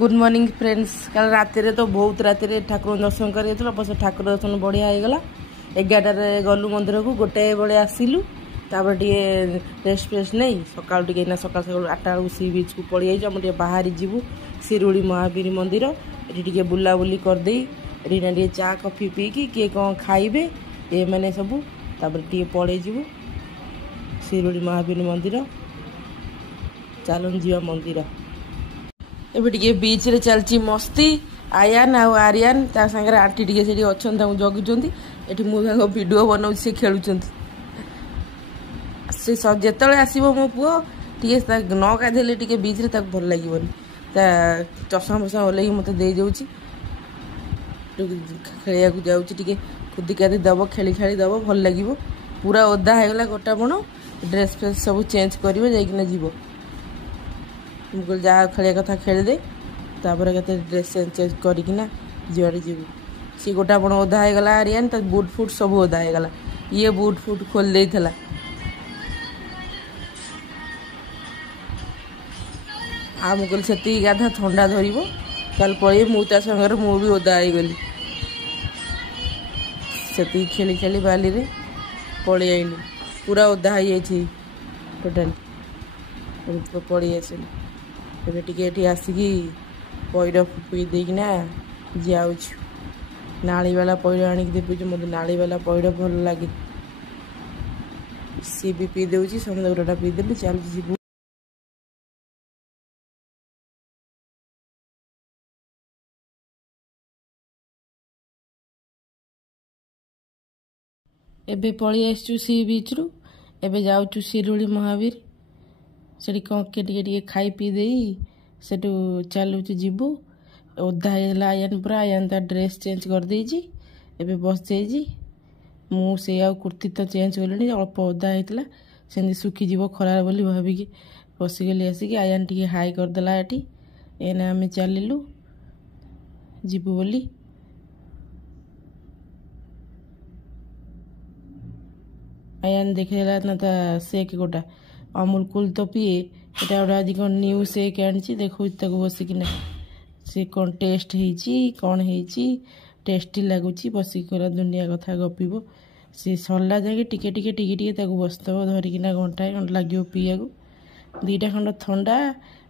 Good morning friends. कल राति तो बहुत राति ठाकुर दर्शन कर अवश्य ठाकुर दर्शन बढ़िया होगला। 11टार गलु मंदिर को 1 बजे आसिलु तापर टे रेस्ट फेस्ट नहीं सका सका सका 8टा बेलू सी बीच को पड़ जाइए बाहरी जीवु शिरुड़ी महावीर मंदिर ये बुलाबुली करदे ये चा कॉफी पीकी किए कौन खाइबे ये मैंने सबू तापर टे पड़े जीवु शिरुड़ी महावीर मंदिर। चलन जीवा मंदिर एबे टिके बीच रे चलची मस्ती आयान आ आर्यन ता संगे आंटी टिके सेठी अछन ता जगुचंती एठी मु संग वीडियो बनाउ से खेलुचंती से सब जेतले आसीबो मो पुओ टिके न गाधेले टिके बीच रे ता भल लागिबोनी ता चषमा फषमा ओलेई मते दे जाउची खेलिया को जाउची टिके खुदी कादी दबो खेली खेली दबो भल लागिबो। पूरा ओदा हेगला गोटा बण ड्रेस फ्रेस सब चेंज करिवो जाइकिना जीवो मुझे जहाँ खेल कथा खेलदे तापर के ड्रेस चेंज करना जुआड़े जीव सी गोटा बण ओधा होगला आर्यन तो बुट फुट सब ओधा होगला ये बुट फुट खोल देला आ मुझे से गाधा थंडा धर कल पड़े मुझे संगे मु भी ओदा होगली से खेली खेली बाली रे पलि आईली पूरा ओदा हो टोटाल पड़ी आसिली ଏବେ ଟିକେ ଏଠି ଆସିକି ପଇଡ଼ ପିଇ ଦେଇକିନା ଯାଉଛୁ। ନାଳିବାଲା ପଇଡ଼ ଆଣିକି ଦେବୁଛୁ ମୋତେ ନାଳିବାଲା ପଇଡ଼ ଭଲ ଲାଗେ ସିଏ ବି ପିଇ ଦେଉଛି ସମସ୍ତେ ଗୋଟା ପିଇଦେଲି ଚାଲୁଛି ଯିବୁ। ଏବେ ପଳେଇ ଆସିଛୁ ସି ବିଚ୍ରୁ ଏବେ ଯାଉଛୁ ଶିରୁଳି ମହାବୀର सेठी कौन के टे खाई पी दे सेठू चलुच जीवु ओधा है आयन पूरा आयन ता ड्रेस चेंज कर देजी एबे बस जाइजी मुझे आ कुर्ती तो चेंज कली अल्प ओधा होता से सुखीज खरार बोली भाविकी बसीगली आसिक आयन टी हाई करदेला ये एने आम चलू जीवु बोली आयन देखेला ना ता सेक गोटा अमूल कूल तो पिए यहाँ गोटे आज कौन न्यू सेक आनी देखो बसिकिना सी कौन टेस्ट होती कौन होती टेस्टी लगुच बसिक दुनिया कथा गपिब सी सरला जाके टिके टिके टिके टिके बसदब धरिकिना घंटाए घंटा लगे पीया को 2टा खंड थंडा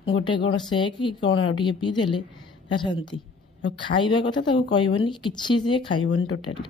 गोटे कौन सेक कौन आगे पीदेले शांति खाइबा कथा कहबनी किसी से खाइबनी टोटाली।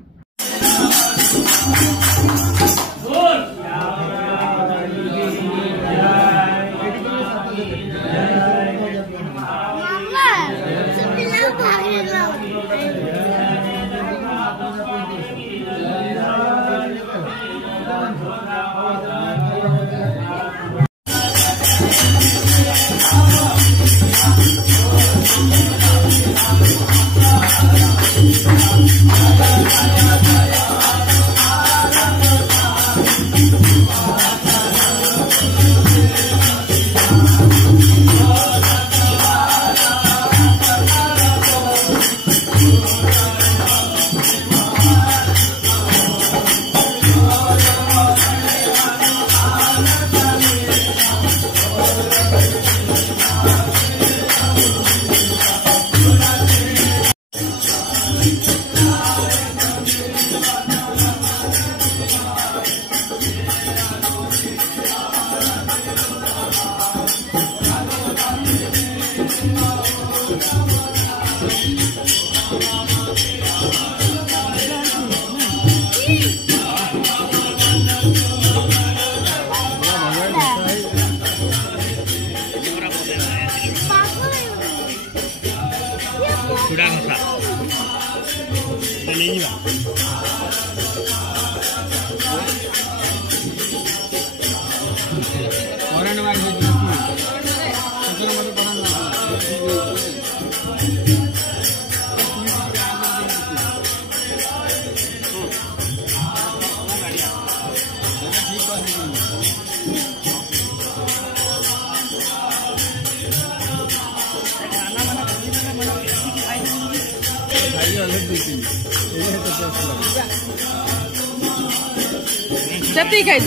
Satu ikan.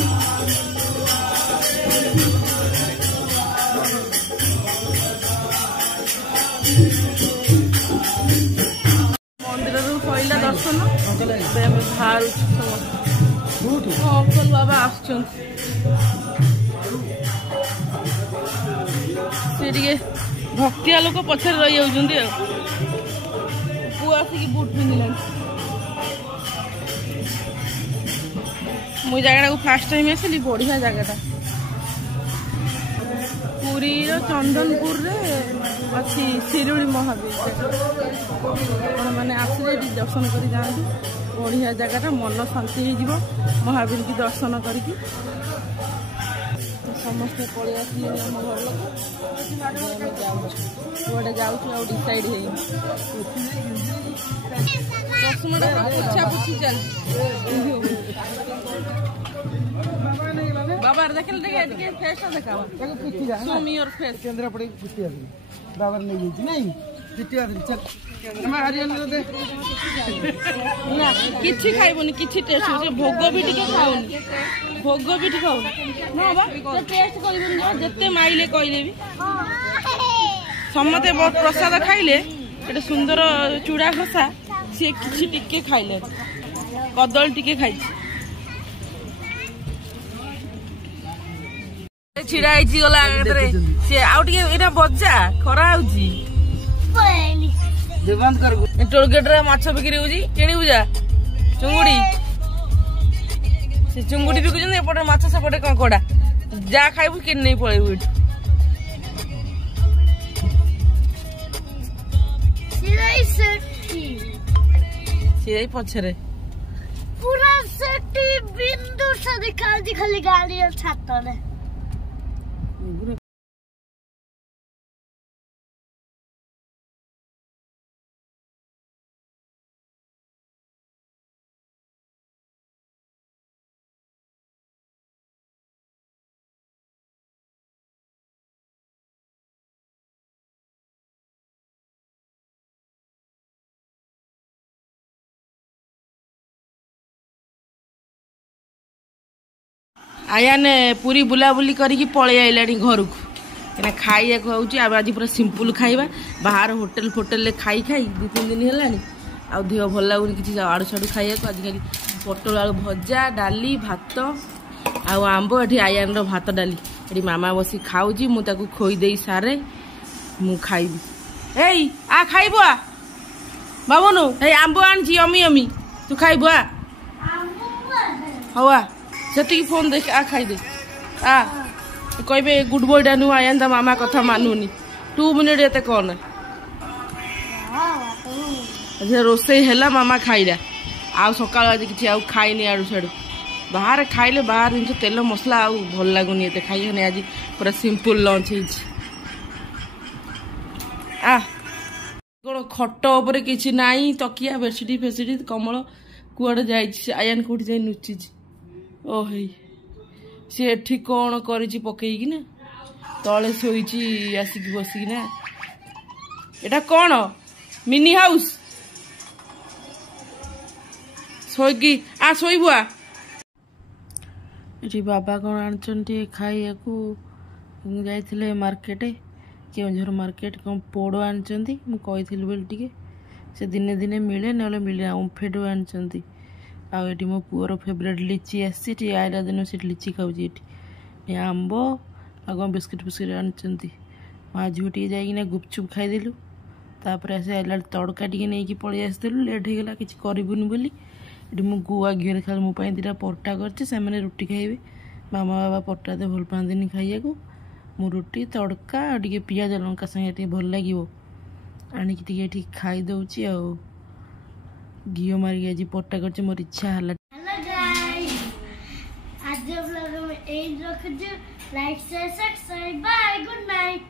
मंदिर सैला दर्शन बाहर अंकल बाबा आसटे भक्तिया लोक पछार रही जाऊँगी पु आसिक बुट पिंधला मुझे जगह को फास्ट टाइम आसली बढ़िया जगह पुरी चंदनपुर रे अच्छी शिरुड़ी महावीर मैंने आसले दर्शन कर जाती बढ़िया जगह मन शांति हो महावीर की दर्शन करके समस्ते पड़े आसले आम घर लोग कड़े जाऊँ डिसाइड हो चश्मा पूछा पूछी चलती बाबा देखल देखे फेस देखा सुमी और फेस केंद्र पड़े पिटिया बाबा नहीं नहीं पिटिया चल हम हरियाणा दे ना किछि खाइबोनी किछि टेस्ट हो भोग भी टिके खाओनी भोग भी टिके खाओनी ना बाबा टेस्ट करिबोनी जत्ते माइले कइले भी समते बहुत प्रसाद खाइले एटा सुंदर चूड़ा खसा से किछि टिके खाइले कदल टिके खाइ छिड़ा गला सी आउटे बजा खरा टोलगेट माछ बिक्री हो किणुजा चुंगुड़ी से चुंगुड़ी बिकुन एपटे माछ सेपटे कंकड़ा जा खाइबू कि नहीं पलैबू ये पछरे पूरा सेटी बिंदु से दिखा खाली गाड़ी और छात रे आयान पूरी बुलाबुली करके पलि आइला घर को क्या खाइया आज पूरा सिंपल खाइबा बाहर होटेल फोटेल खाई खाई 2-3 दिन है देह भल लगुनि कि आड़ू साड़ू खाइया आजिकल पटल आलू भजा डाली भात आंब ये आयान भात डाली ये मामा बसी खाऊँ मुझे खोईदे सारे मु खाइबी ए आ खाइबु आ बाबुनु ए आंब आनी यमी यमी तू खाइबु आ हवा से फोन देख आ खाईदे आ कहे गुड बॉय डानू आयान ता मामा कथा मानुनी 2 मिनिट ये कौन रोसे है मामा खाइला आ सका आज कि खाइनी आड़ू साड़ू बाहर खाइले बाहर जिन तेल मसला आ भल लगुनि ये खाई आज पूरा सिंपल लंच आ कौन खट उपर कि नाई तकिया बेडसीट फेडसीट कमल कुआड़े जाइए आयान कौटी जाए नुची ओ है सी एठी कौन करिछि पकेइकी ना तले सोईची आसिक बसिकी ना एटा कौन मिनी हाउस सोईकी आ सोईबुआ एठी बाबा कौन आनचंती खाइया को जाइथिले मार्केट केउझर मार्केट कौन पोड़ आनचंती मु कहिथिलि बेल टिके से दिने दिने मिले नले मिले ओंफेडो आनचंती आठी मो पुअर फेवरेट लिची आसी आइला दिन से लिची खाऊँ ये आंब आ बिस्किट फिस्किट आनी माँ झील टे जाइना गुपचुप खाईदेलु तापर आस आइला तड़का टे नहीं पलि आसलु लेट हो गला कि करबुनि बोली ये मु गुआ घी खाली मो 2टा परटा कर रुटी खाइबे मामा बाबा परटा तो भल पाती खाइया मु रुटी तड़का टे पियाज लंका संगे भल लगे आणिकी खाई दौची आ घी मारिक आज परटा कर मोर इच्छा है। हेलो गाइस आज व्लॉग में एंड रख दो like share subscribe bye good night.